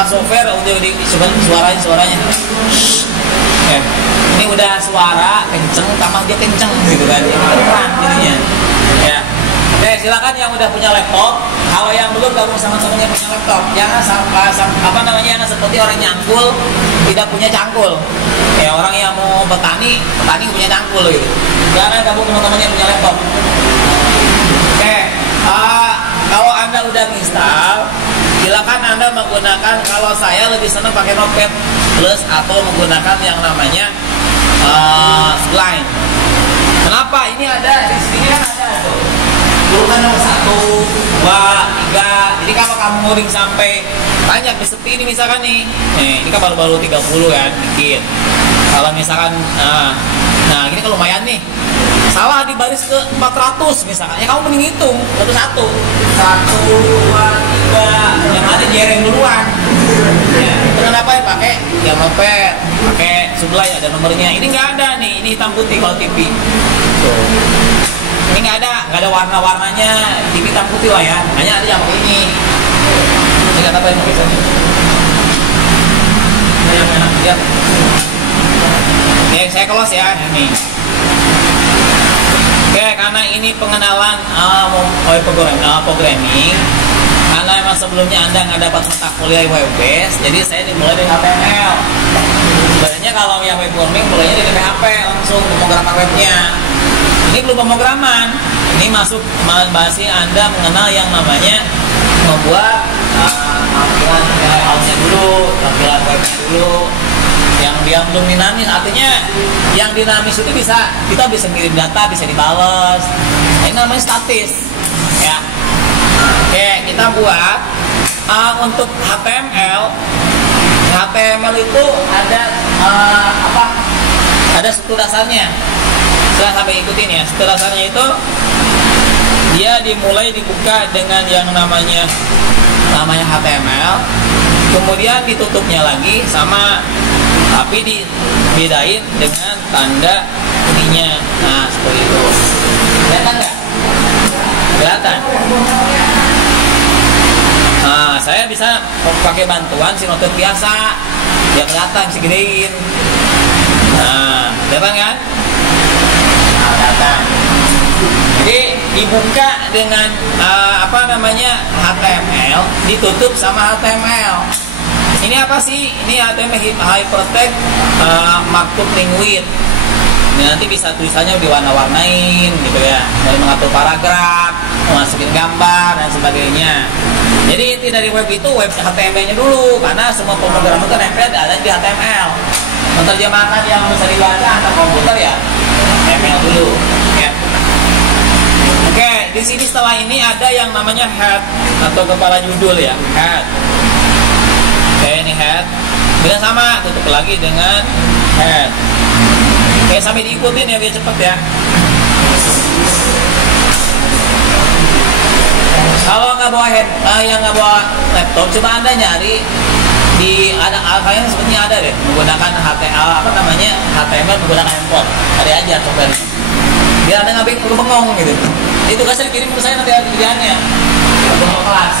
Pak software udah di suaranya. Ya. Ini udah suara kenceng, tambah dia kenceng gitu kan, pelan jadinya. Ya. Oke, silakan yang udah punya laptop. Kalau yang belum gabung sama teman yang punya laptop, jangan sampai jangan seperti orang nyangkul tidak punya cangkul. Ya, orang yang mau petani punya cangkul gitu. Jangan gabung teman-teman yang punya laptop. Oke, kalau Anda udah install, silakan Anda menggunakan, kalau saya lebih senang pakai Notepad Plus atau menggunakan yang namanya Sublime. Kenapa? Ini ada di sini kan ada tuh. Urutan nomor 1, 2, 3. Jadi kalau kamu ngoding sampai banyak seperti ini misalkan nih. Ini kan baru-baru 30 kan, dikit. Kalau misalkan nah ini kan lumayan nih. Salah di baris ke 400 misalkan. Ya kamu mending hitung satu-satu. 1, 2, 3. Yang ada jereng duluan. Ya, itu kenapa ya pakai Notepad, pakai Sublime ada nomornya. Ini nggak ada nih, ini hitam putih kalau TV. Tuh. Ini nggak ada warna-warnanya, TV hitam putih lah ya. Hanya ada yang pakai ini. Ini kata apa yang bisa? Ya. Oke, saya close ya ini. Oke, karena ini pengenalan programming. Karena memang sebelumnya Anda nggak dapat mata kuliah web base, jadi saya dimulai dari HTML. Sebenarnya kalau yang web programming mulainya dari PHP langsung pemrograman webnya. Ini belum pemrograman. Ini masuk bahasa Anda mengenal yang namanya membuat tampilan layoutnya dulu, tampilan webnya dulu. Yang dia belum dinamis, artinya yang dinamis itu kita bisa ngirim data, bisa dibales. Ini namanya statis. Ya. Oke, kita buat untuk HTML. HTML itu ada ada struktur dasarnya. Saya sampai ikutin ya. Struktur dasarnya itu dia dibuka dengan yang namanya HTML. Kemudian ditutupnya lagi sama, tapi dibedain dengan tanda ininya. Nah, seperti itu. Kelihatan nggak? Kelihatan. Nah, saya bisa pakai bantuan si Notepad biasa. Dia kelihatan, bisa gedein. Nah, kelihatan kan? Nah, kelihatan. Jadi dibuka dengan HTML, ditutup sama HTML. Ini apa sih? Ini HTML Hypertext Markup Language. Ini nanti bisa tulisannya diwarna-warnain gitu ya, dari mengatur paragraf, masukin gambar dan sebagainya. Jadi inti dari web itu web HTML-nya dulu, karena semua pemrograman itu nempel ada di HTML. Menerjemahkan yang bisa dibaca antar komputer ya HTML dulu. Ya. Oke, di sini setelah ini ada yang namanya head atau kepala judul ya, head. Oke, ini head. Bila sama, tutup lagi dengan head. Oke, sampai diikutin ya biar cepet ya. Kalau nggak bawa nggak bawa laptop, coba Anda nyari di kayaknya sepertinya ada deh menggunakan HTML menggunakan handphone. Ada aja software. Biar Anda nggak bengong gitu. Itu tugasnya dikirim ke saya nanti ada kerjaannya. Untuk kelas.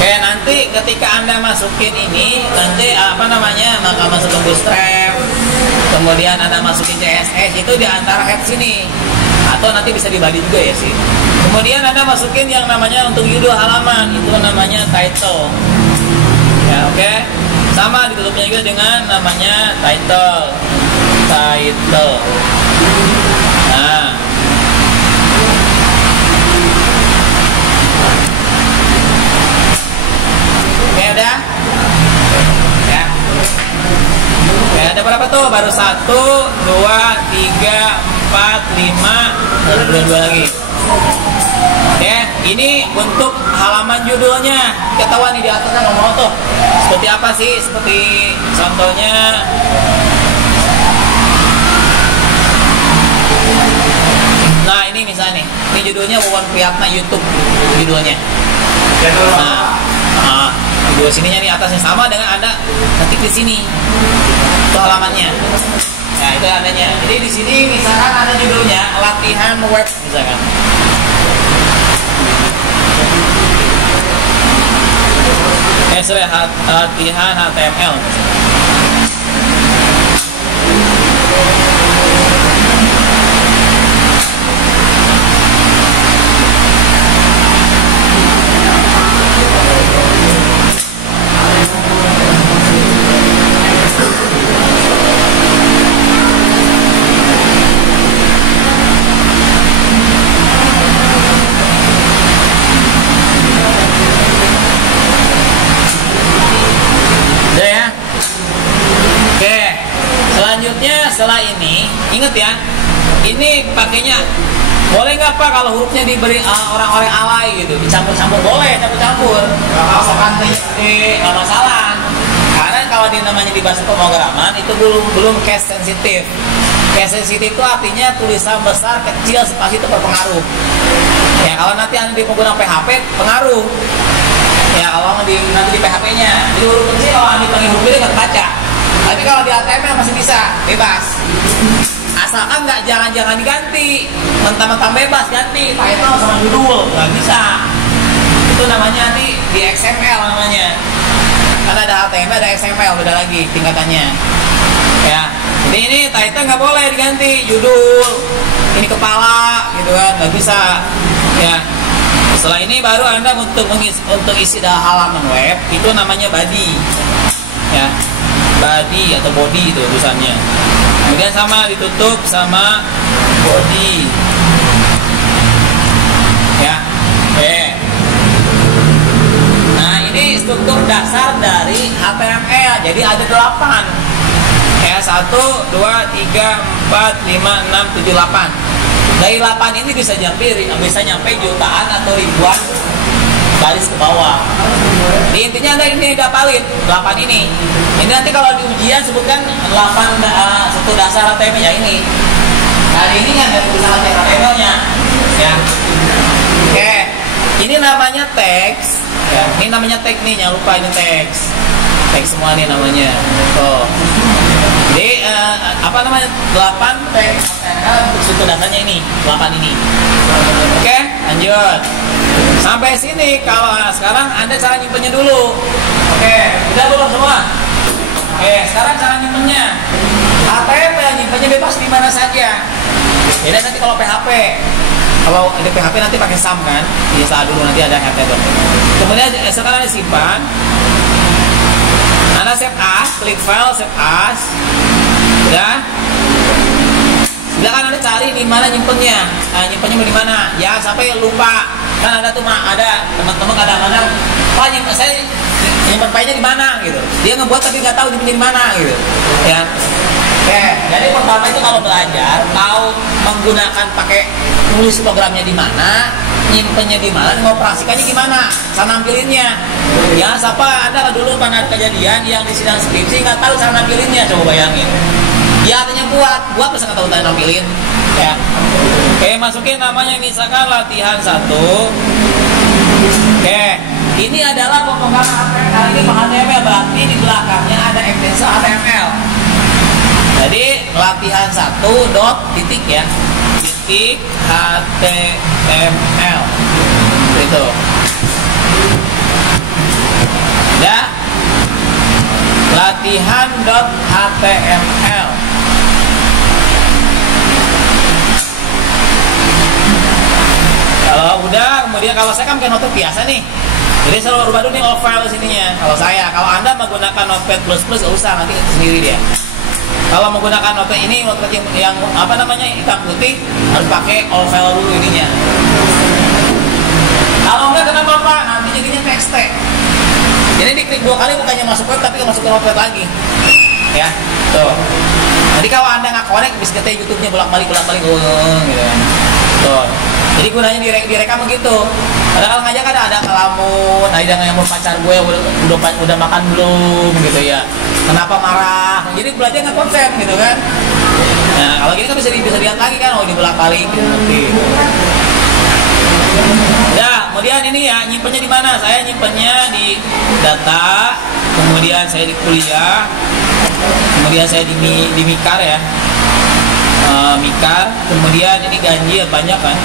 Oke, nanti ketika Anda masukin ini, nanti maka masuk ke Bootstrap, kemudian Anda masukin CSS, itu di antara head sini, atau nanti bisa dibagi juga ya sih. Kemudian Anda masukin yang namanya untuk judul halaman, itu namanya title. Ya, oke. Sama ditutupnya juga dengan namanya title. Nah. Oke, udah? Ya. Oke, ada berapa tuh? Baru 1, 2, 3, 4, 5, baru 2 lagi. Oke, ini untuk halaman judulnya. Ketahuan nih di atasnya nomor tuh. Seperti apa sih? Seperti contohnya. Nah, ini misalnya nih. Ini judulnya Wawan Priyatna YouTube judulnya. Nah, judul sininya nih atasnya sama dengan Anda ketik di sini. Itu halamannya. Nah, itu adanya. Jadi di sini misalkan ada judulnya latihan web misalkan. Latihan HTML. Setelah ini, inget ya, ini pakainya boleh nggak Pak kalau hurufnya diberi orang-orang alay gitu, dicampur-campur boleh, campur-campur, asalkan gede nggak masalah. Karena kalau namanya di bahasa pemrograman itu belum case sensitif. Case sensitif itu artinya tulisan besar, kecil, spasi itu berpengaruh. Ya kalau nanti Anda menggunakan PHP pengaruh. Ya kalau nanti di PHP-nya di huruf kecil kalau Anda dipanggil huruf gede nggak baca. Tapi kalau di HTML masih bisa, bebas. Asalkan jangan diganti, mentang-mentang bebas ganti title sama judul, nggak bisa. Itu namanya nanti di XML namanya. Karena ada HTML, ada XML, beda lagi tingkatannya. Ya, jadi ini title nggak boleh diganti, judul, ini kepala, gitu kan, nggak bisa. Ya. Setelah ini baru Anda untuk isi halaman web itu namanya body. Ya. Body atau body itu tulisannya. Kemudian sama ditutup sama body. Ya. Oke. Nah, ini struktur dasar dari HTML. Jadi ada 8. Ya, 1 2 3 4 5 6 7 8. Dari 8 ini bisa nyampe jutaan atau ribuan baris ke bawah. Di intinya Anda ini dapalin 8 ini. Ini nanti kalau di ujian sebutkan 8 struktur dasar HTML ya ini. Nah ini kan ada tulisan HTML-nya. Ya. Oke. Ini namanya teks. Ya. Ini namanya teks nih, jangan lupa ini teks. Teks semua nih namanya. Tuh. Jadi apa namanya 8 teks HTML untuk struktur dasarnya ini 8 ini. Oke, lanjut. Sampai sini kalau sekarang Anda cara nyimpennya dulu. Oke, udah belum semua? Oke, sekarang cara nyimpennya. HTML nyimpennya bebas di mana saja. Jadi nanti kalau PHP, kalau ada PHP nanti pakai SAM kan? Bisa dulu nanti ada HTML. Kemudian sekarang Anda simpan. Anda save as, klik file, save as. Udah. Silakan Anda cari di mana nyimpennya. Nyimpennya di mana? Ya sampai lupa. Kan ada tuh ada teman-teman kadang-kadang, Pak saya nyimpen filenya di mana gitu. Dia ngebuat tapi nggak tahu nyimpennya di mana gitu. Ya. Oke, jadi pertama itu kalau belajar tahu menggunakan pakai nulis programnya di mana, nyimpennya di mana, mengoperasikannya gimana, cara nampilinnya. Ya, siapa ada dulu pernah kejadian yang di sidang skripsi nggak tahu cara nampilinnya, coba bayangin. Ya artinya buat masa nggak tahu cara nampilin. Ya. Oke, masukin namanya misalkan latihan 1. Oke, ini adalah pemrograman HTML. Ini HTML berarti di belakangnya ada ekstensi HTML. Jadi latihan 1 dot titik ya, titik HTML itu. Ya, latihan dot HTML. Kalau udah, kemudian kalau saya kan pakai notepad biasa nih, jadi selalu rubah dulu nih all file sininya. Kalau Anda menggunakan notepad plus gak usah, nanti sendiri dia. Kalau menggunakan notepad ini, notepad yang apa namanya hitam putih, harus pakai all file dulu ininya. Kalau enggak kenapa Pak? Nanti jadinya TXT. Jadi diklik 2 kali bukannya masuk web tapi masuk ke notepad lagi. Ya, tuh. Jadi kalau Anda nggak connect, bisa ketik YouTube-nya bolak-balik gitu. Tuh. Jadi gunanya direkam begitu. Padahal ngajak ada kelamun, ada yang mau pacar gue udah makan belum gitu ya. Kenapa marah? Jadi belajar nggak konsep gitu kan. Nah kalau gini kan bisa lihat lagi kan, di bolak-balik gitu nanti. Nah, kemudian ini ya nyimpennya di mana? Saya nyimpennya di data, kemudian saya di kuliah, kemudian saya di Mikar ya. Mikar, kemudian ini ganjil banyak kan,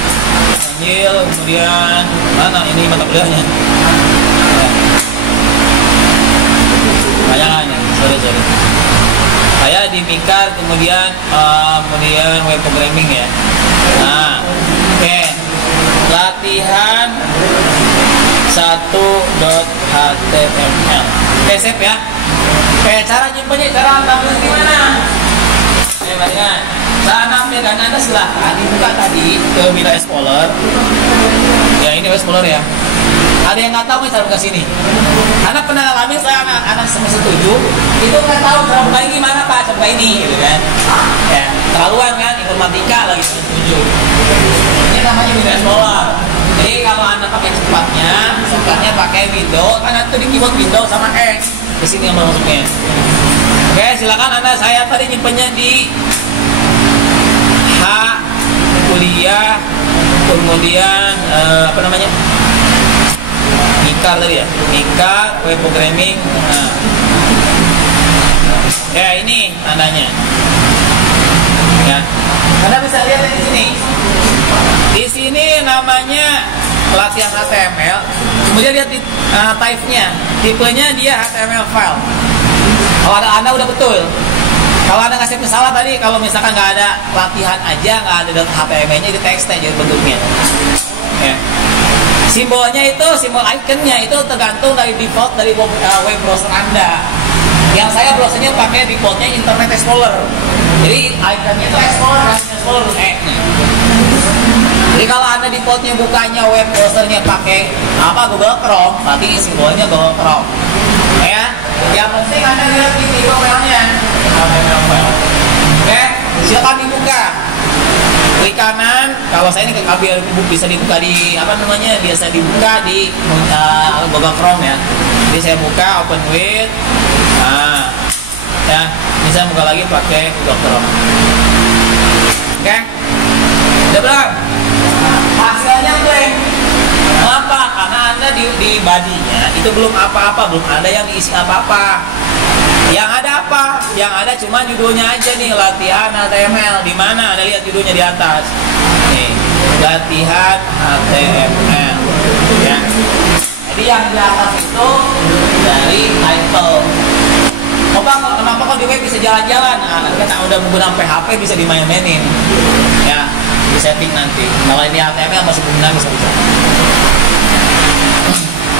ganjil, kemudian mana ini mata kuliahnya. Bayangannya, sorry. Saya di Mikar, kemudian web programming ya. Nah, oke. Latihan 1.html. Oke, save ya. Oke, cara nyimpennya, cara tampilnya gimana? Oke, bayangan. Cara nampilkan Anda silahkan dibuka tadi ke Web Explorer. Ya, ini Web Explorer ya. Ada yang nggak tahu cara buka sini? Karena pernah ngalamin saya anak semester 7 itu nggak tahu cara buka ini gimana Pak, cara buka ini gitu kan? Ya, terlaluan kan informatika lagi semester 7. Ini namanya Web Explorer. Jadi kalau Anda pakai shortcutnya pakai Windows, kan itu di keyboard Windows sama X. Di sini yang masuknya. Oke, silakan Anda. Saya tadi nyimpennya di kuliah, kemudian apa namanya? Mikar tadi ya, Mikar, web programming. Nah. Ya ini tandanya. Ya, Anda bisa lihat di sini. Di sini namanya latihan HTML. Kemudian lihat di type-nya, tipenya dia HTML file. Kalau Anda udah betul. Kalau Anda ngasih salah tadi, kalau misalkan nggak ada latihan aja, nggak ada HTML-nya, di teksnya jadi bentuknya. Ya. Simbolnya itu, simbol ikonnya itu tergantung dari default dari web browser Anda. Yang saya browsernya pakai defaultnya Internet Explorer. Jadi ikonnya itu Explorer E-nya. Jadi kalau Anda defaultnya bukanya web browsernya pakai Google Chrome, berarti simbolnya Google Chrome. Ya, yang penting Anda lihat di file-nya. Oke, silakan dibuka. Klik kanan, kalau saya ini biar bisa dibuka di biasa dibuka di Google Chrome ya. Jadi saya buka open with, nah, ya bisa buka lagi pakai Google Chrome. Oke, udah belum? Hasilnya blank. Kenapa? Karena Anda di body-nya itu belum apa-apa, belum ada yang diisi apa-apa. Yang ada apa? Yang ada cuma judulnya aja nih, latihan HTML. Di mana? Anda lihat judulnya di atas. Nih, latihan HTML. Ya. Jadi yang di atas itu dari title. Kenapa kok di web bisa jalan-jalan? Nah, kita udah menggunakan PHP bisa dimain-mainin. Ya, di setting nanti. Kalau ini HTML masih belum bisa.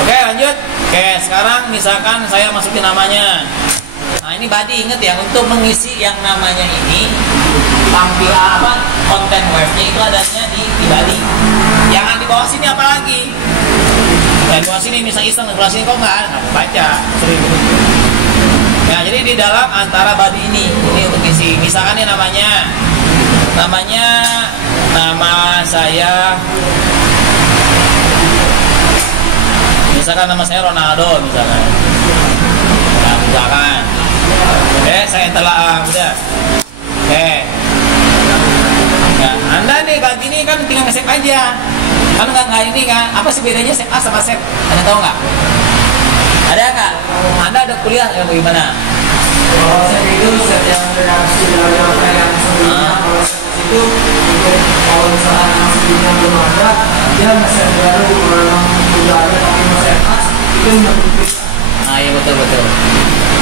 Oke, lanjut. Oke, sekarang misalkan saya masukin namanya. Nah, ini body, inget ya, untuk mengisi yang namanya ini tampilan konten webnya itu adanya di body. Jangan di bawah sini apalagi. Nah, di bawah sini misalnya iseng, di bawah sini kok nggak baca, sering gitu. Nah, jadi di dalam antara body ini untuk isi. Misalkan ini namanya nama saya. Misalkan nama saya Ronaldo misalkan. Nah, misalkan. Oke, saya telah udah. Oke. Nah, Anda nih kayak gini kan tinggal nge-save aja. Kan nggak ini kan? Apa sih bedanya save A sama save? Anda tahu nggak? Ada nggak? Anda ada kuliah ya bagaimana? Kalau save itu save yang redaksi yang sebelumnya. Kalau save itu kalau misalnya yang sebelumnya belum ada, dia nge-save baru. Kalau yang udah ada tapi nge-save A, itu nge-save. Nah, iya betul.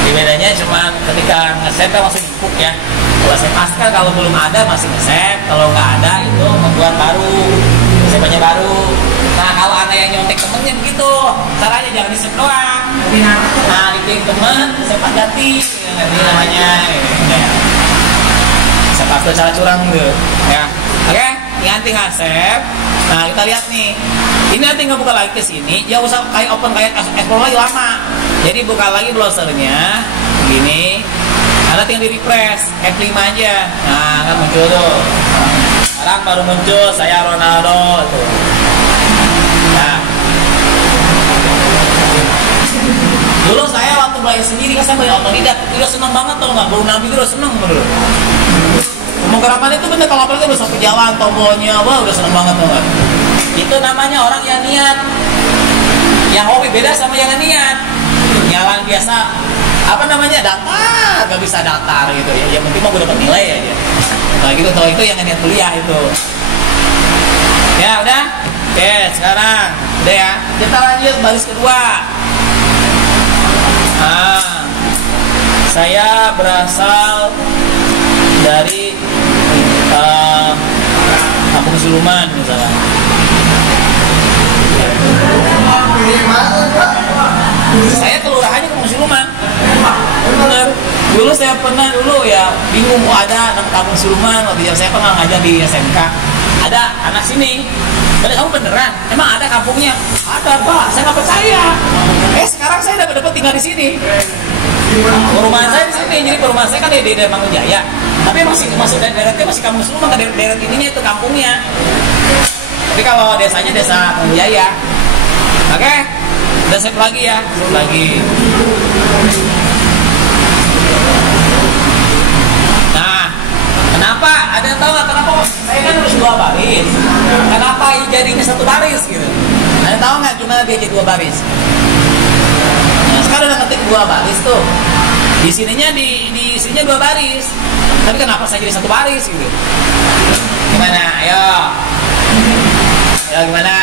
Di bedanya cuma ketika nge-save kan masih input ya. Kalau save as kan kalau belum ada masih nge-save, kalau nggak ada itu membuat baru, save-nya baru. Nah, kalau ada yang nyontek temennya begitu, caranya jangan di-save doang. Nah, diklik temen, save ganti, ini namanya. Ya. Save cara curang gitu, ya. Oke, nanti nge-save. Nah, kita lihat nih. Ini nanti nggak buka lagi ke sini, ya usah kayak open kayak Explorer lagi lama. Jadi buka lagi browsernya, gini. Anda tinggal di refresh, F5 aja. Nah, kan muncul tuh. Sekarang baru muncul saya Ronaldo tuh. Nah. Dulu saya waktu belajar sendiri kan saya belajar otodidak, udah seneng banget tuh nggak, baru nabi udah seneng bener. Pemrograman itu bener kalau apalagi udah sampai jalan tombolnya, wah udah seneng banget tuh nggak. Itu namanya orang yang niat. Yang hobi beda sama yang niat. Jalan biasa datar, gak bisa datar gitu ya. Yang penting mau gue dapat nilai aja. Nah gitu tuh, itu yang niat kuliah itu. Ya udah. Oke, sekarang udah ya. Kita lanjut baris kedua. Nah, saya berasal dari kampung Siluman misalnya. Saya kelurahannya kampung Siluman. Bener. Dulu saya pernah ya bingung kok ada anak kampung Siluman. Waktu saya pernah ngajar di SMK. Ada anak sini. Berarti kamu beneran? Emang ada kampungnya? Ada Pak. Saya nggak percaya. Sekarang saya dapat tinggal di sini. Rumah saya di sini. Jadi rumah saya kan di daerah Mangunjaya. Tapi masih daerahnya masih kampung Siluman. Daerah ininya itu kampungnya. Tapi kalau desanya desa Mangunjaya. Oke. Udah save lagi ya. Save lagi. Nah, kenapa? Ada yang tahu nggak kenapa? Saya kan harus 2 baris. Kenapa jadinya 1 baris gitu? Ada yang tahu nggak gimana dia jadi 2 baris? Nah, sekarang udah ngetik 2 baris tuh. Di sininya di sininya 2 baris. Tapi kenapa saya jadi 1 baris gitu? Gimana? Ayo. Ya gimana?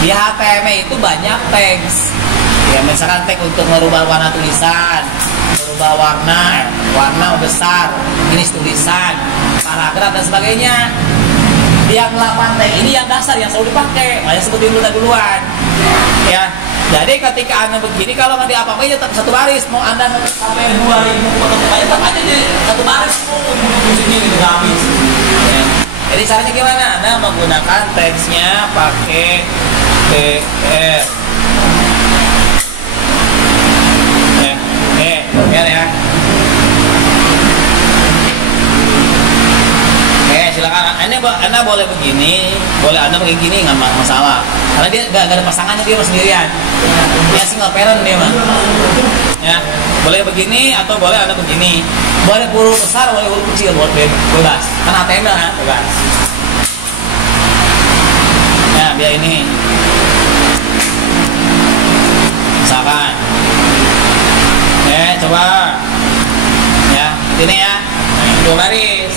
Di HTML itu banyak teks. Ya misalkan teks untuk merubah warna tulisan, merubah warna besar, jenis tulisan, paragraf dan sebagainya. Yang 8 teks ini yang dasar yang selalu dipakai. Saya sebutin duluan. Ya. Jadi ketika Anda begini kalau nggak diapa-apain tetap 1 baris. Mau Anda sampai 2000 potong tetap aja jadi 1 baris. Ini udah habis. Ya. Jadi caranya gimana? Anda menggunakan teksnya pakai PR. PR ya. Silakan. Anda boleh begini, boleh Anda begini nggak masalah. Karena dia nggak ada pasangannya, dia sendirian. Dia single parent dia mah. Ya, boleh begini atau boleh Anda begini. Boleh huruf besar, boleh huruf kecil, boleh bebas. Kan HTML kan bebas. Ya, biar ini. Misalkan. Coba. Ya, ini ya. 2 baris.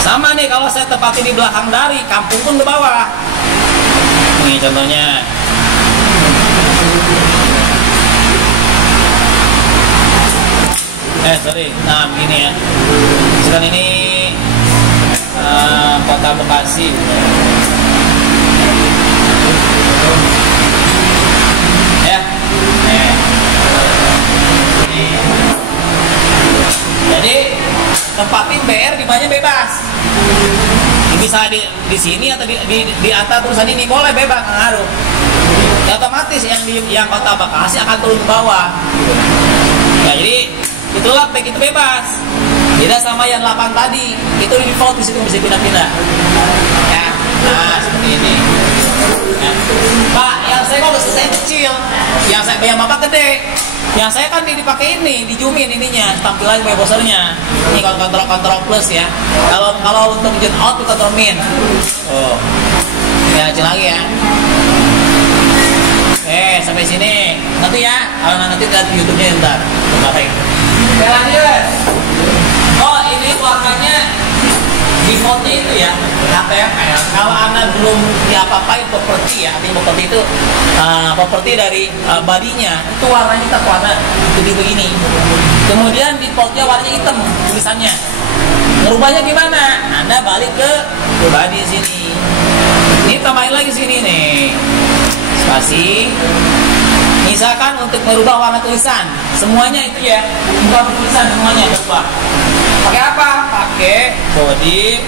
Sama nih kalau saya tepati di belakang dari, kampung pun ke bawah. Ini contohnya. Sorry. Nah, begini ya. Sekarang ini Kota Bekasi. Ya. Jadi tempatin BR di mana bebas. Bisa di sini atau di atas tulisan ini boleh bebas, nggak ngaruh. Ya, otomatis yang Kota Bekasi akan turun ke bawah. Ya, jadi itulah tag itu bebas. Beda sama yang 8 tadi. Itu di default di situ bisa pindah-pindah. Ya. Nah, seperti ini. Ya. Pak, yang saya kok saya kecil. Yang Bapak gede. Yang saya kan dipakai ini, di zoom in ininya, tampilan web browsernya. Ini kontrol plus ya. Kalau untuk zoom out itu kontrol min. Oh. Ya, kecil lagi ya. Sampai sini. Nanti ya, kalau nanti lihat YouTube-nya ntar. Oke, lanjut. Oh, ini warnanya defaultnya itu ya, HTML. Kalau Anda belum diapa-apain properti ya, artinya properti itu properti dari bodinya itu warnanya tetap warna putih begini. Kemudian defaultnya warnanya hitam tulisannya. Merubahnya gimana? Anda balik ke body sini. Ini tambahin lagi sini nih. Spasi. Misalkan untuk merubah warna tulisan, semuanya itu ya, bukan tulisan semuanya berubah. Pakai apa? Pakai body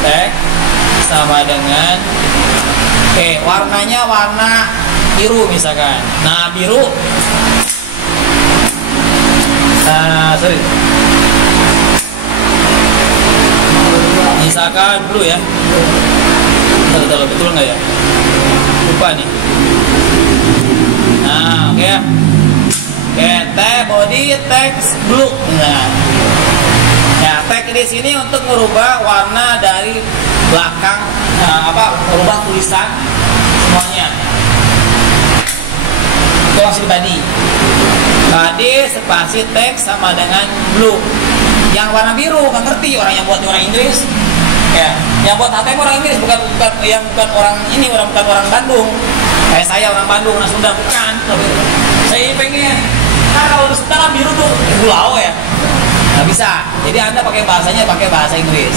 tag sama dengan warnanya warna biru misalkan. Nah, biru. Sorry. Misalkan blue ya. Betul nggak ya? Lupa nih. Nah, oke ya. Tag body text blue. Nah. Ya, tag di sini untuk merubah warna dari belakang merubah tulisan semuanya. Itu langsung body. Body spasi teks sama dengan blue. Yang warna biru nggak ngerti orang yang buat orang Inggris. Ya, yang buat HTML orang Inggris bukan orang Bandung. Kayak saya orang Bandung, orang Sunda bukan. Saya pengen Nah kalau di Sunda kan biru tuh bulau ya, nggak bisa. Jadi Anda pakai bahasanya pakai bahasa Inggris.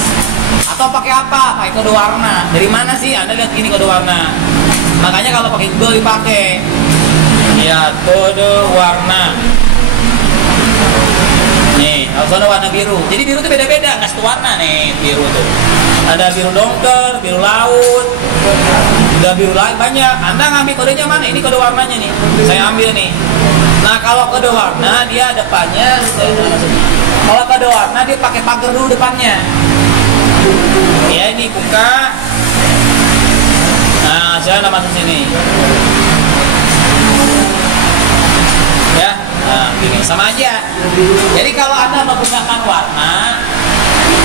Atau pakai apa? Pakai kode warna. Dari mana sih Anda lihat gini kode warna? Makanya kalau pakai Google dipakai. Ya, kode warna. Nih, ada warna biru. Jadi biru itu beda-beda, nggak satu warna nih biru tuh. Ada biru dongker, biru laut, ada biru lain banyak. Anda ngambil kodenya mana? Ini kode warnanya nih. Saya ambil nih. Nah, kalau kode warna dia depannya, kalau kode warna dia pakai pagar dulu depannya. Ya ini buka. Nah, saya masuk sini. Ya, nah ini sama aja. Jadi kalau Anda menggunakan warna,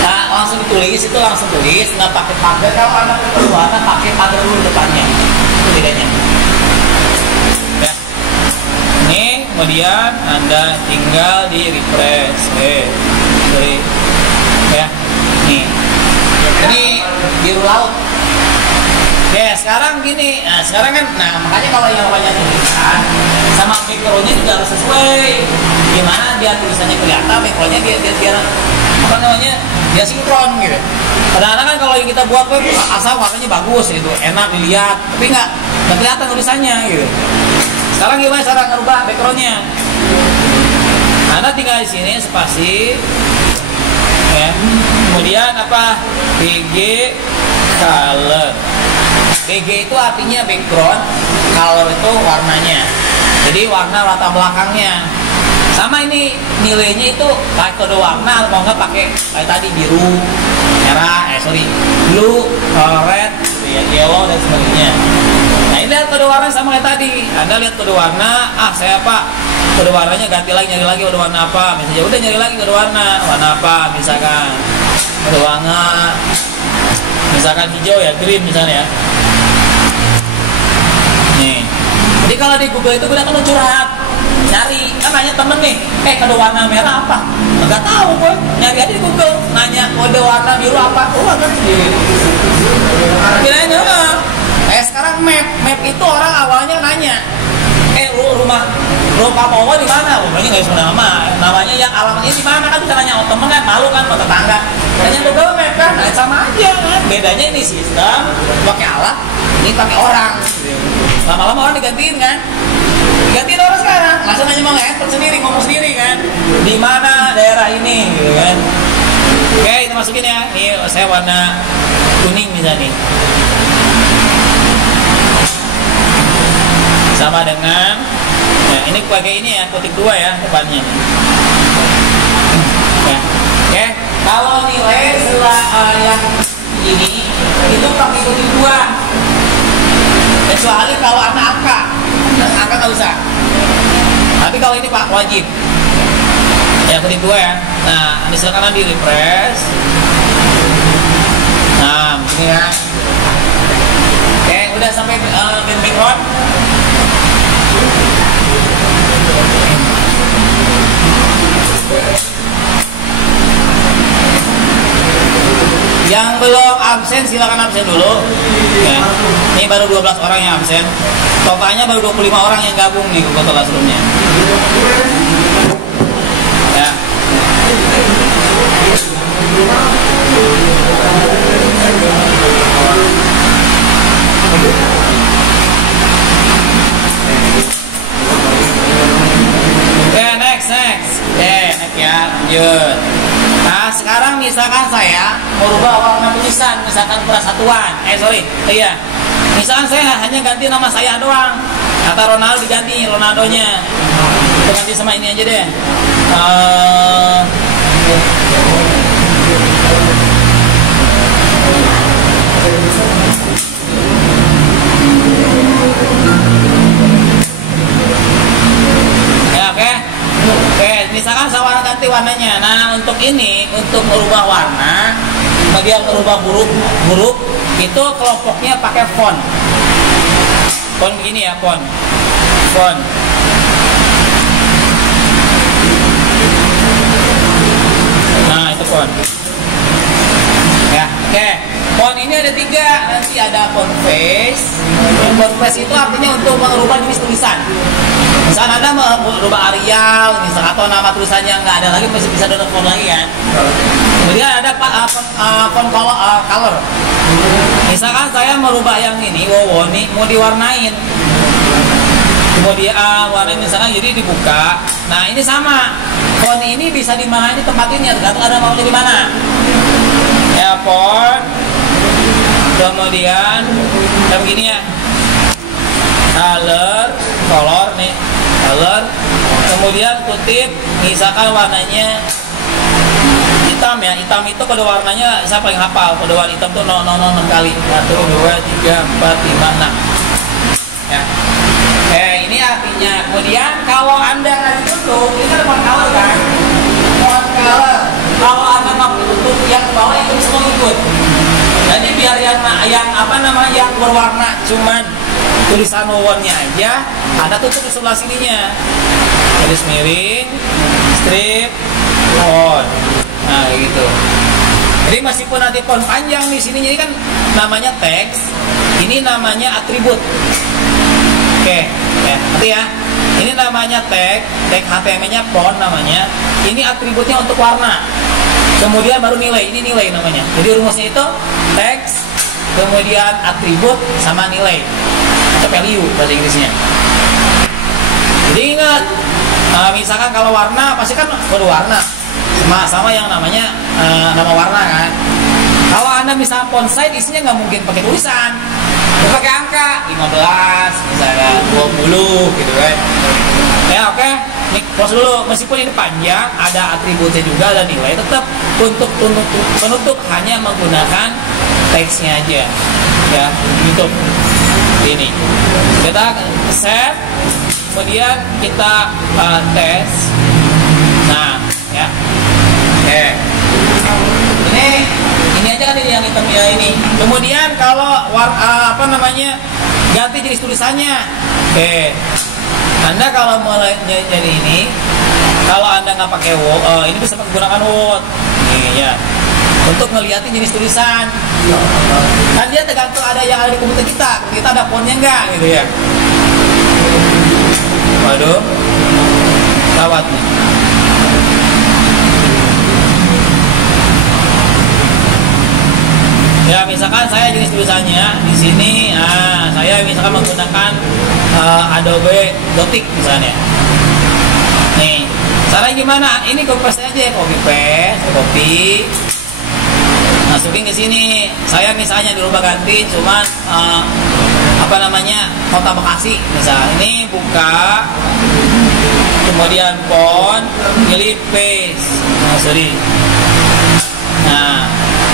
nah, langsung ditulis itu langsung tulis, nggak pakai pagar. Kalau Anda pakai warna pakai pagar dulu depannya. Itu bedanya. Ya. Ini kemudian Anda tinggal di refresh. Sorry. Ya. Nih. Ini biru laut. Oke, sekarang gini. Nah, sekarang kan, nah makanya kalau yang banyak tulisan sama backgroundnya juga harus sesuai. Gimana biar tulisannya kelihatan, backgroundnya biar apa namanya, dia sinkron gitu. Kadang-kadang kan kalau yang kita buat web asal warnanya bagus gitu, enak dilihat, tapi nggak kelihatan tulisannya gitu. Sekarang gimana cara ngerubah backgroundnya? Anda tinggal di sini spasi. Ya. Kemudian apa? BG color. BG itu artinya background, color itu warnanya. Jadi warna latar belakangnya. Sama ini nilainya itu pakai kode warna, mau nggak pakai kayak tadi biru, merah, blue, red, yellow dan sebagainya. Nah ini lihat kode warna sama kayak tadi. Anda lihat kode warna, saya apa? Kode warnanya ganti lagi, nyari lagi kode warna apa? Misalnya udah nyari lagi kode warna apa? Misalkan kode warna, misalkan hijau ya, green misalnya. Nih. Jadi kalau di Google itu gue kan curhat, nyari, kan nanya temen nih, kode warna merah apa? Enggak tahu gue, nyari aja di Google, nanya kode warna biru apa? Kan kirain sekarang map itu orang awalnya nanya, rumah Pamowo di mana? Rumahnya nggak bisa namanya yang alamatnya di mana kan bisa nanya temen kan, malu kan mau tetangga. Tanya Google Map kan, nah, sama aja kan. Bedanya ini sistem pakai alat, ini pakai orang. Lama-lama orang digantiin kan, digantiin orang sekarang. Langsung nanya mau nge-enter sendiri, ngomong sendiri kan. Di mana daerah ini, gitu kan. Oke, kita masukin ya. Ini saya warna kuning misalnya. Sama dengan, ya ini pakai ini ya, kutip 2 ya depannya. Ya. Oke, kalau nilai setelah yang ini itu pakai kutip 2. Kecuali kalau angka nggak usah. Tapi kalau ini Pak wajib. Ya kutip 2 ya. Nah, silakan di refresh. Nah, begini ya. Oke, udah sampai background. Yang belum absen silakan absen dulu. Ya. Ini baru 12 orang yang absen. Totalnya baru 25 orang yang gabung nih ke Google Classroom-nya. Ya. Oke, next. Next ya, lanjut. Nah, sekarang misalkan saya merubah warna tulisan, misalkan persatuan. Iya. Misalkan saya hanya ganti nama saya doang. Kata Ronaldo diganti Ronaldonya. Kita ganti sama ini aja deh. Ya, oke, misalkan saya ganti warnanya. Nah, untuk ini, untuk merubah warna, bagi yang merubah huruf itu kelompoknya pakai font. Font begini ya, font. Nah, itu font. Ya, oke. Font ini ini ada 3, nanti ada font face. Font face itu artinya untuk mengubah jenis tulisan. Misalnya Anda merubah Arial, misalnya, atau nama tulisannya nggak ada lagi, masih bisa download font lagi kan. Kemudian ada font color. Misalkan saya merubah yang ini, wow, ini mau diwarnain. Kemudian warna misalkan jadi dibuka. Nah ini sama. Font ini bisa di mana ini tempatinnya, tergantung Anda mau di mana. Ya font. Kemudian kayak begini ya. Color nih, color. Kemudian kutip, misalkan warnanya hitam ya. Hitam itu kode warnanya saya paling hafal. Kode warna hitam tuh 000 6 kali. 1 2 3 4 5 6. Ya. Ini artinya. Kemudian kalau Anda ngasih tutup, ini kan font color kan? Font color. Kalau Anda mau tutup yang bawah itu semua ikut. Jadi biar yang berwarna cuman tulisan wawonnya aja, Anda tutup di sebelah sininya. Garis miring, strip, font. Nah, gitu. Jadi meskipun nanti font panjang di sini, jadi kan namanya teks, ini namanya atribut. Oke, ya, nanti ya. Ini namanya tag HTML-nya font namanya. Ini atributnya untuk warna. Kemudian baru nilai, ini nilai namanya. Jadi rumusnya itu teks, kemudian atribut sama nilai atau value bahasa Inggrisnya. Jadi ingat, misalkan kalau warna pasti kan kode warna sama yang namanya nama warna kan. Kalau Anda misalnya font size isinya nggak mungkin pakai tulisan, pakai angka 15 misalnya 20 gitu kan. Ya oke. Nih, pause dulu. Meskipun ini panjang, ada atributnya juga, ada nilai, tetap untuk penutup hanya menggunakan teksnya aja. Ya, tutup. Ini. Kita save, kemudian kita tes. Nah, ya. Oke. Ini aja kan ini yang hitam ya ini. Kemudian kalau ganti jenis tulisannya. Oke. Anda kalau mulai jadi ini, kalau Anda nggak pakai Word, ini bisa menggunakan Word. Nih ya, untuk ngeliatin jenis tulisan. Kan dia tergantung ada yang ada di komputer kita ada fontnya nggak gitu ya. Waduh, gawat nih. Ya misalkan saya jenis tulisannya di sini, saya misalkan menggunakan Adobe Gothic misalnya. Nih, caranya gimana? Ini copy paste aja, copy, masukin ke sini. Saya misalnya dirubah ganti, cuman Kota Bekasi misalnya. Ini buka, kemudian font, pilih paste. Nah,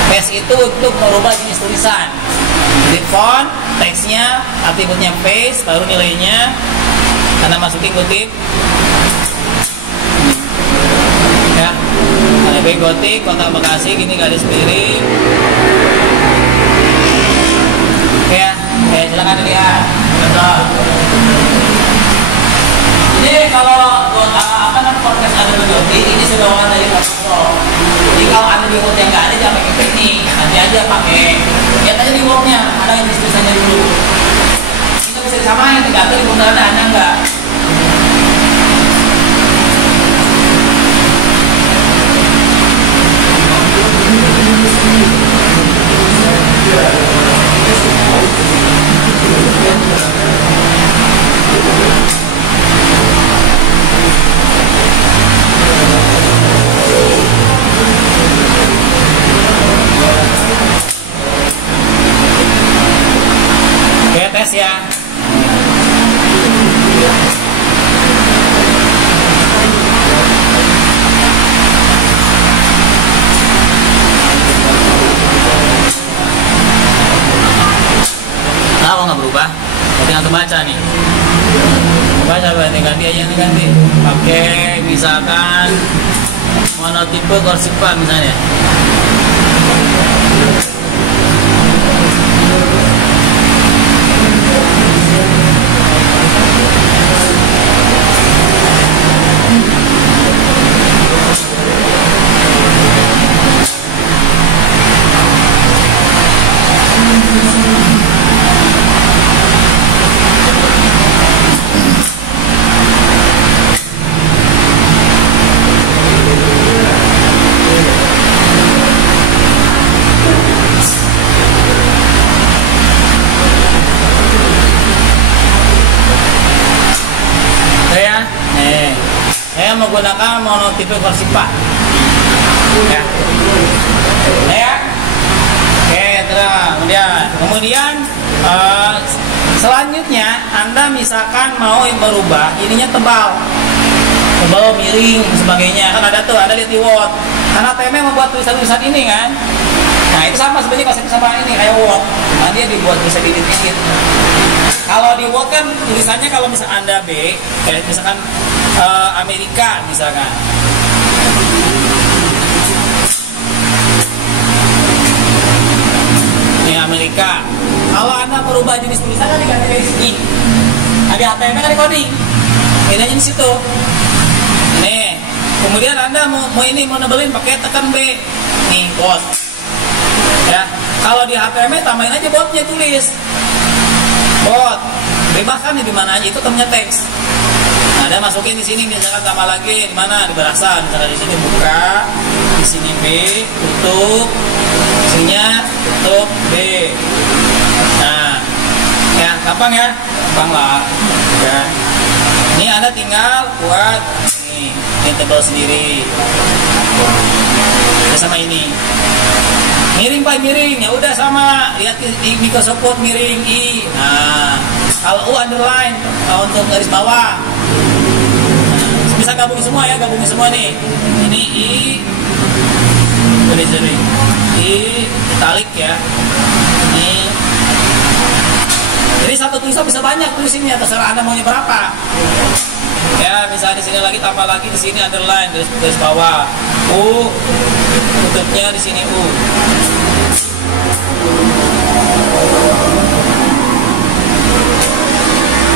paste itu untuk merubah jenis tulisan. Jadi font, teksnya, atributnya paste, baru nilainya. Anda masukin kutip. Ya, Adobe Gothic, Kota Bekasi, gini garis miring. Ya, silakan dilihat. Betul. Ini kalau buat podcast Adobe Gothic, ini sudah orang dari Microsoft. Jadi kalau Anda di Word yang nggak ada, jangan pakai ini. Nanti aja pakai. Lihat aja di Word-nya, ada yang tulisannya dulu. Ini bisa disamain, tergantung di komputer Anda nggak. Oke, tes ya. Nah, nggak berubah. Tinggal kebaca nih. Baca ganti aja ganti. Pakai misalkan monotipe kursiva misalnya. menggunakan monotipe versipa. Ya. Nah, ya. Oke, terus kemudian selanjutnya Anda misalkan mau yang berubah, ininya tebal, miring sebagainya, kan ada tuh, ada lihat di Word. Karena ATM membuat tulisan-tulisan ini kan. Nah itu sama sebenarnya konsep sama ini kayak Word. Nah dia dibuat bisa diedit-edit. Kalau di Word kan tulisannya kalau misalkan Anda B, kayak misalkan Amerika misalkan. Ini Amerika. Kalau Anda merubah jenis tulisan kan diganti dari sini. Ada ATM kan di coding. Bedanya di situ. Nih, kemudian Anda mau nebelin pakai tekan B. Nih, bot. Ya, kalau di HTML tambahin aja botnya, tulis. Bot. Bebas kan di mana aja itu temennya teks. Nah, Anda masukin di sini misalkan tambah lagi di mana? Di barasan. Misalkan di sini buka, di sini B, tutup. Sininya tutup B. Nah, ya gampang ya? Gampang lah. Ya. Ini Anda tinggal buat ini tebal sendiri. Ya sama ini. Miring Pak, miring. Ya udah sama. Lihat Microsoft Word miring I. Nah, kalau U underline untuk garis bawah. Nah, bisa gabungin semua ya, gabungin semua nih. Ini I. Sorry. I italic ya. Ini. Jadi satu tulisan bisa banyak tulisannya, terserah Anda maunya berapa. Ya, misalnya di sini lagi tambah lagi di sini underline garis bawah. U tutupnya di sini U.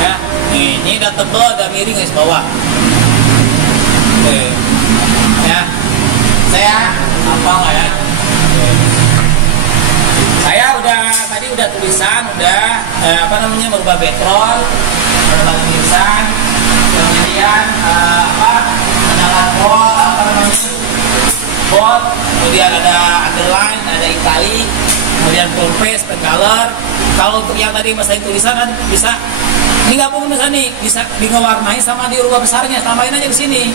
Ya, ini udah tebal, udah miring garis bawah. Oke. Ya. Saya apa enggak ya? Saya tadi udah tulisan, merubah background, merubah tulisan, kemudian bold, kemudian ada underline, ada italic, kemudian full page, color. Kalau untuk yang tadi masalah tulisan kan bisa ini nggak perlu misalnya nih, bisa diwarnai sama dirubah besarnya, tambahin aja di sini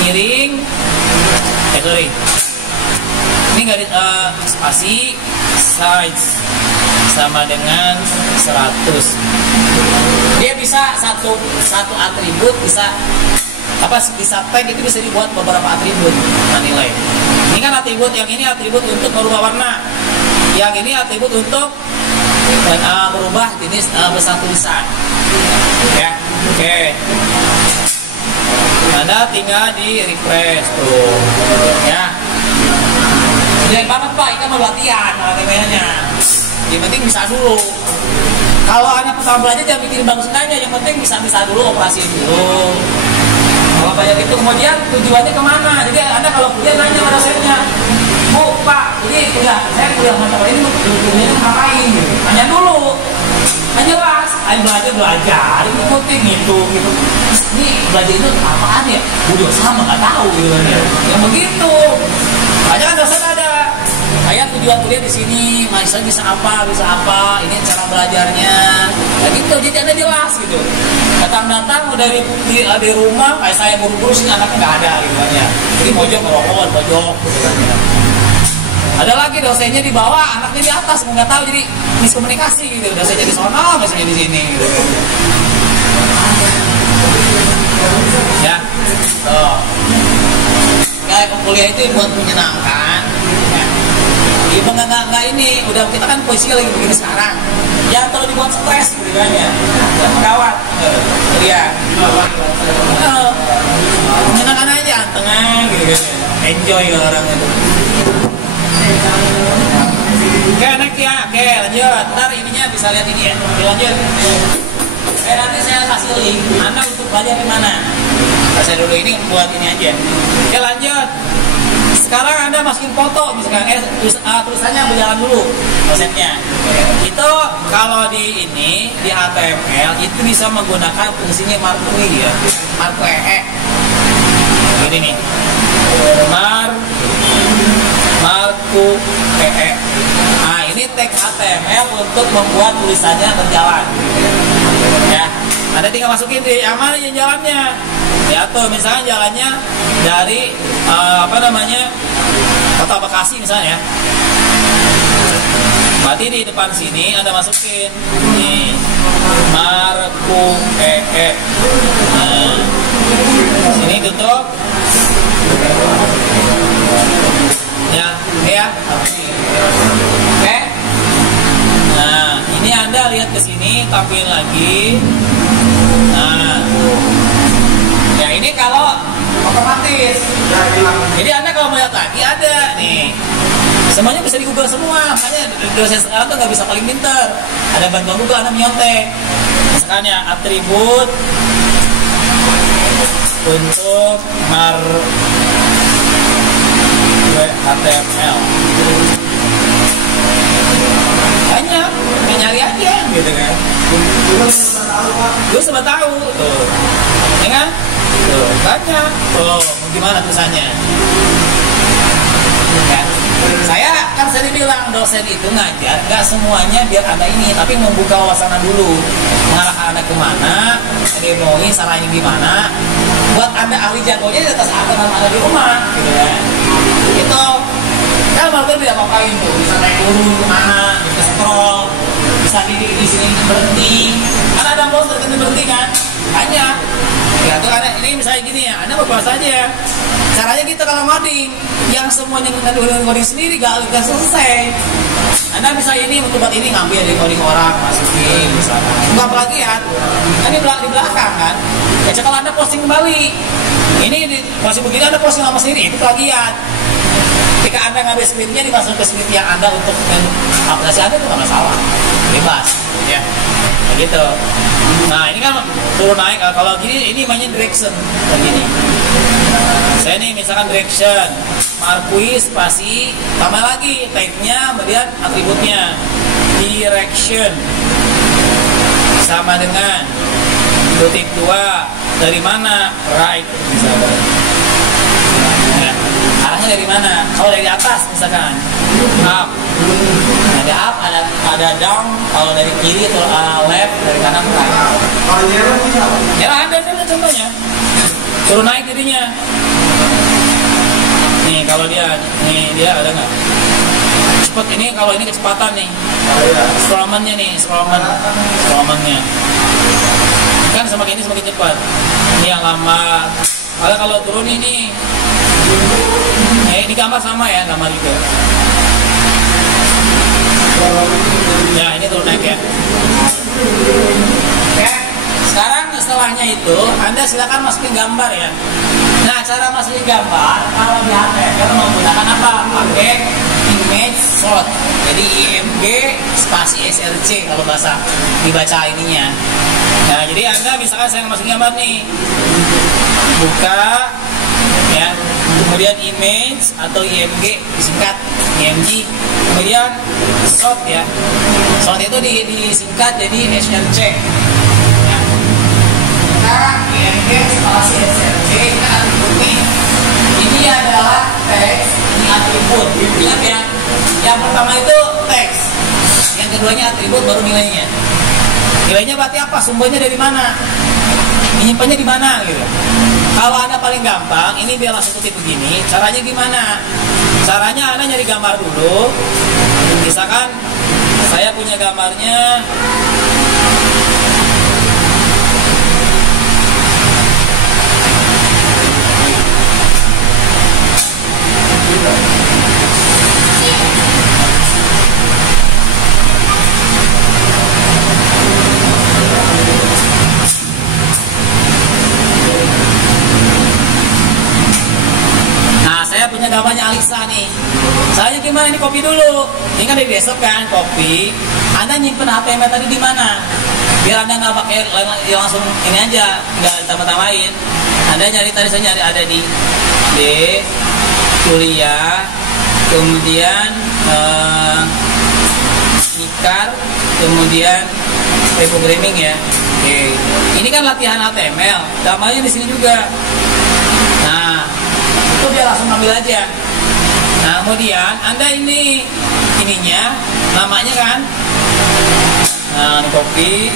miring. Ini garis spasi size sama dengan 100. Dia bisa satu atribut bisa tag itu bisa dibuat beberapa atribut nilai. Ini kan atribut, yang ini atribut untuk merubah warna, yang ini atribut untuk merubah jenis besar tulisan. Ya, oke. Anda tinggal di refresh tuh, ya. Jelek banget Pak, ini kan mau latihan HTML-nya. Yang penting bisa dulu. Kalau anak pertama belajar jangan mikirin bagus enggaknya, yang penting bisa dulu, operasiin dulu. Kalau banyak itu kemudian tujuannya kemana? Jadi Anda kalau kuliah nanya pada dosennya, Bu Pak, ini saya kuliah macam ini tujuannya ngapain? Gitu. Tanya dulu. Kan jelas, ayo belajar, ikutin gitu. Ini belajar itu apaan ya? Udah sama nggak tahu gitu kan ya. Yang begitu. Banyak kan dosen ada. Kayak tujuan kuliah di sini, mahasiswa bisa apa, ini cara belajarnya. Ya gitu, jadi Anda jelas gitu. Datang dari di rumah, kayak saya buru-buru sih anaknya nggak ada gitu kan ya. Jadi pojok gitu kan ya. Ada lagi dosennya di bawah, anaknya di atas, nggak tahu, jadi miskomunikasi gitu. Dosennya di sono, dosennya di sini gitu. Ya, tuh. Kayak kuliah itu buat menyenangkan. Ya. Ibu nggak ini, udah kita kan posisi lagi begini sekarang. Ya kalau dibuat stres gitu kan ya, gawat. Kuliah. Menyenangkan aja, tengah gitu kan. Enjoy orang itu. Oke, next ya. Oke, lanjut. Ntar ininya bisa lihat ini ya. Oke, lanjut. Nanti saya kasih link. Anda untuk belajar di mana? Saya dulu ini buat ini aja. Oke, lanjut. Sekarang Anda masukin foto, misalkan tulisannya berjalan dulu konsepnya. Itu kalau di ini di HTML itu bisa menggunakan fungsinya marquee ya. Marquee. Ini nih. Marquee. Nah, ini tag HTML untuk membuat tulisannya berjalan. Ya. Anda tinggal masukin di yang mana yang jalannya. Ya, atau misalnya jalannya dari Kota Bekasi misalnya. Berarti di depan sini Anda masukin nih Marku EE. Nah, sini tutup. Ya, oke. Nah, ini Anda lihat ke sini, tampil lagi. Nah, ya ini kalau otomatis. Jadi Anda kalau melihat lagi ada nih. Semuanya bisa di Google semua. Makanya dosen sekarang tuh nggak bisa paling pinter. Ada bantuan Google, Anda menyontek. Misalkan ya atribut untuk HTML. Banyak, nyari aja gitu kan. Gue sempat tahu tuh, ya kan? Tuh, banyak. Tuh, gimana tulisannya? Kan? Saya kan sering bilang dosen itu ngajar nggak semuanya biar Anda ini, tapi membuka wawasan dulu, mengarahkan Anda kemana, demoi caranya gimana, buat Anda ahli jagonya di atas Anda di rumah, gitu kan? Itu kan malah tidak ngapain tuh, bisa naik turun kemana, bisa scroll, bisa di sini berhenti, kan ada mouse berhenti kan, banyak. Ya tuh ada ini misalnya gini ya, Anda berpuas aja. Caranya kita kalau ngoding, yang semuanya ngoding sendiri gak selesai. Anda bisa ini untuk buat ini ngambil dari coding orang, masukin misalkan. Bukan plagiat, kan di belakang kan. Ya kalau Anda posting kembali, ini posting begini Anda posting sama sendiri, itu plagiat. Ketika Anda ngambil scriptnya dimasukkan ke script yang Anda untuk aplikasi Anda itu nggak masalah, bebas, ya. Begitu. Nah ini kan turun naik. Kalau gini ini namanya direction, begini. Saya nih misalkan direction, marquee spasi, tambah lagi tag-nya, kemudian atributnya direction sama dengan titik 2 dari mana, right misalkan. Nah, arahnya dari mana? Kalau dari atas misalkan up, ada up, ada down. Kalau dari kiri atau left, dari kanan right. Ya ada contohnya. Turun naik jadinya. Nih kalau dia ada nggak? Cepet ini kalau ini kecepatan nih. Scrollman-nya nih, scrollman-nya. Kan semakin ini semakin cepat. Ini yang lama. Kalau turun ini gambar sama ya, gambar juga. Ya ini turun naik ya. Oke. Sekarang setelahnya itu Anda silakan masukin gambar ya. Nah cara masukin gambar kalau di HTML menggunakan apa? Pakai image sort. Jadi IMG spasi SRC kalau bahasa dibaca ininya. Nah jadi Anda misalkan saya masukin gambar nih, buka ya, kemudian image atau IMG disingkat IMG, kemudian sort ya. Sort itu disingkat jadi SRC. Sekarang IMG spasi SRC kan atributnya. Ini adalah teks, ini atribut. Ingat ya, yang pertama itu teks, yang keduanya atribut, baru nilainya. Nilainya berarti apa? Sumbernya dari mana? Menyimpannya di mana gitu. Kalau Anda paling gampang, ini biar langsung kutip begini. Caranya gimana? Caranya Anda nyari gambar dulu. Misalkan saya punya gambarnya. Punya gambarnya Alisa nih. Saya gimana ini, copy dulu. Ini kan di desktop kan, copy. Anda nyimpen HTML tadi di mana? Biar Anda nggak pakai langsung ini aja, nggak tambah-tambahin. Anda nyari tadi, saya nyari ada di kuliah, kemudian Nikar, kemudian reprogramming ya. Oke. Ini kan latihan HTML. Gambarnya di sini juga. Nah, itu dia langsung ambil aja. Nah kemudian Anda ininya namanya kan, nah copy,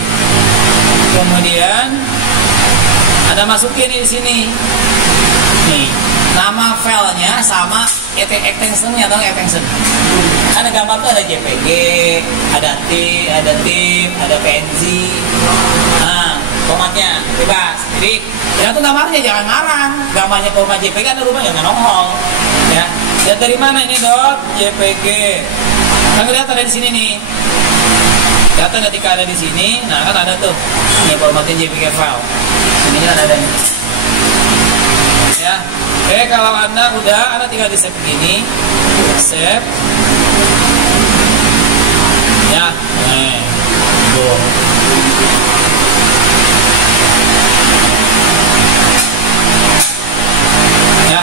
Kemudian ada masukin di sini. Nih, nama filenya sama extensionnya atau extension. Ada gambar tuh ada JPG, ada TIFF, ada PNG. Nah, formatnya bebas. Jadi tergantung gambarnya, jangan ngarang. Gambarnya format JPG ada rumah jangan nongol. Ya. Lihat dari mana ini dot JPG. Kan lihat ada di sini nih. Data ketika ada di sini, nah kan ada tuh. Ini formatnya JPG file. Ini kan ada nih. Ya. Oke, kalau Anda udah, Anda tinggal di save begini. Save. Ya. Tuh. Ya.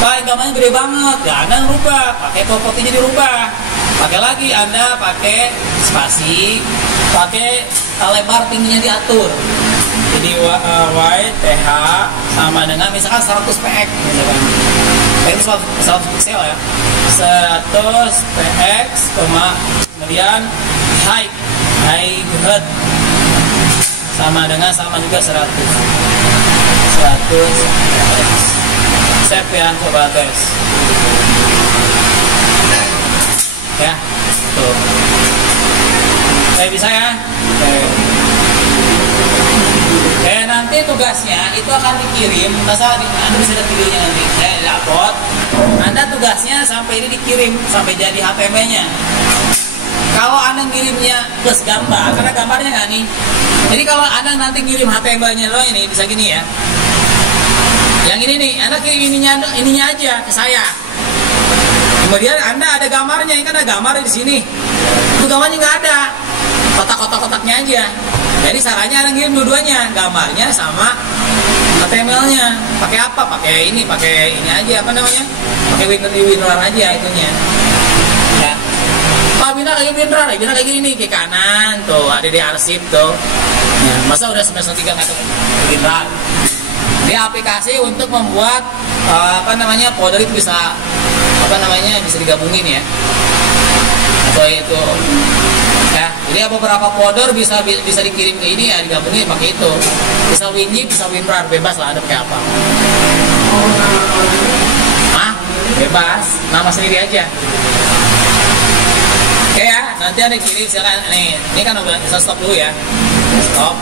Pak, gambarnya gede banget. Ya, Anda rubah, pakai fotonya dirubah. Pakai lagi, Anda pakai spasi, pakai lebar tingginya diatur. Jadi YTH sama dengan misalkan 100 px misalkan. Itu 100 pixel ya. 100 px, kemudian height sama juga 100 px. Save ya, coba tes. Ya, tuh. Bisa ya. Nanti tugasnya itu akan dikirim. Anda bisa lihat videonya nanti. Saya upload. Anda tugasnya sampai ini dikirim sampai jadi HTML-nya. Kalau Anda ngirimnya plus gambar, karena gambarnya nggak nih. Jadi kalau Anda nanti ngirim HTML-nya lo ini bisa gini ya. Yang ini nih, Anda kirim ininya aja ke saya. Kemudian Anda ada gambarnya, ini kan ada gambar di sini. Itu gambarnya nggak ada, kotak-kotaknya aja. Jadi caranya Anda ngirim dua-duanya, gambarnya sama HTML-nya. Pakai apa? Pakai ini aja, apa namanya? Pakai WinRAR aja itunya. Ya. Pak Bina kayak gini nih, ke kanan tuh, ada di arsip tuh. Ya, masa udah semester 3 nggak tahu WinRAR. Ini aplikasi untuk membuat folder itu bisa bisa digabungin ya. Atau itu ya. Jadi beberapa folder bisa dikirim ke ini ya, digabungin pakai itu. Bisa WinZip, bisa WinRAR, bebas lah Anda pakai apa. Bebas, nama sendiri aja. Oke ya, nanti Anda kirim silakan. Nih, ini kan udah bisa stop dulu ya. Stop.